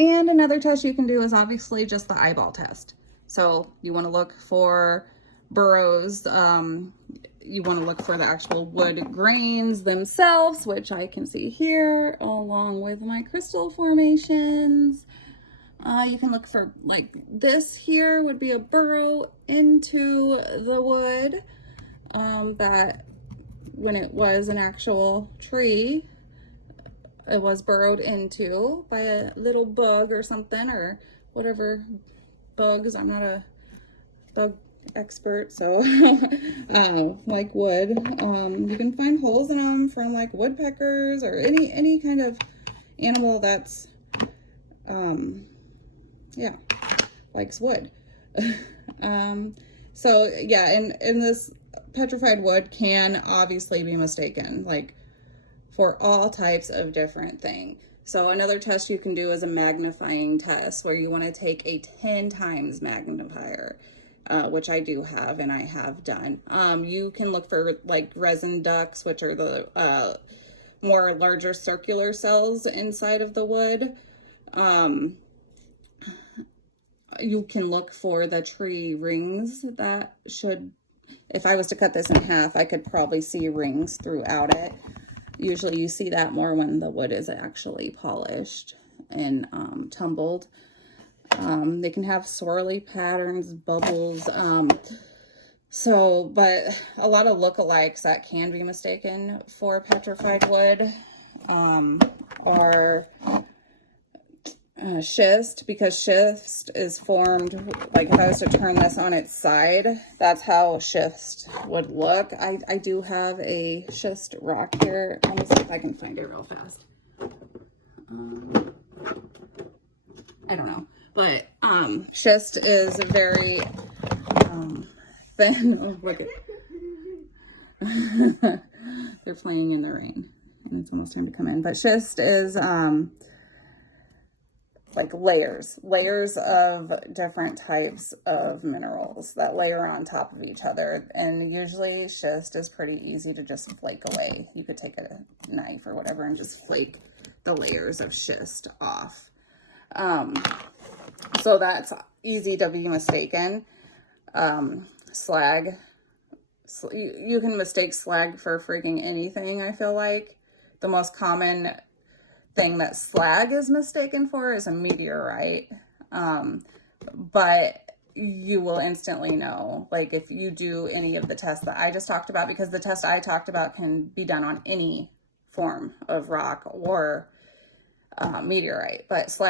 And another test you can do is obviously just the eyeball test. So you want to look for burrows. You want to look for the actual wood grains themselves, which I can see here, along with my crystal formations. You can look for, like, this here would be a burrow into the wood, that when it was an actual tree, it was burrowed into by a little bug or something, or whatever bugs. I'm not a bug expert, so like wood. You can find holes in them from like woodpeckers or any kind of animal that's yeah, likes wood. So yeah, and this petrified wood can obviously be mistaken, like, for all types of different things. So another test you can do is a magnifying test, where you want to take a 10 times magnifier, which I do have and I have done. You can look for like resin ducts, which are the more larger circular cells inside of the wood. You can look for the tree rings that should, if I was to cut this in half, I could probably see rings throughout it. Usually you see that more when the wood is actually polished and tumbled. They can have swirly patterns, bubbles. But a lot of lookalikes that can be mistaken for petrified wood are schist, because schist is formed, like if I was to turn this on its side, that's how schist would look. I do have a schist rock here. Let me see if I can find it real fast. I don't know, but schist is very thin. Oh, look at they're playing in the rain and it's almost time to come in. But schist is like layers of different types of minerals that layer on top of each other. And usually schist is pretty easy to just flake away. You could take a knife or whatever and just flake the layers of schist off. So that's easy to be mistaken. Slag, you can mistake slag for freaking anything, I feel like. The most common thing that slag is mistaken for is a meteorite, but you will instantly know, like, if you do any of the tests that I just talked about, because the test I talked about can be done on any form of rock or meteorite, but slag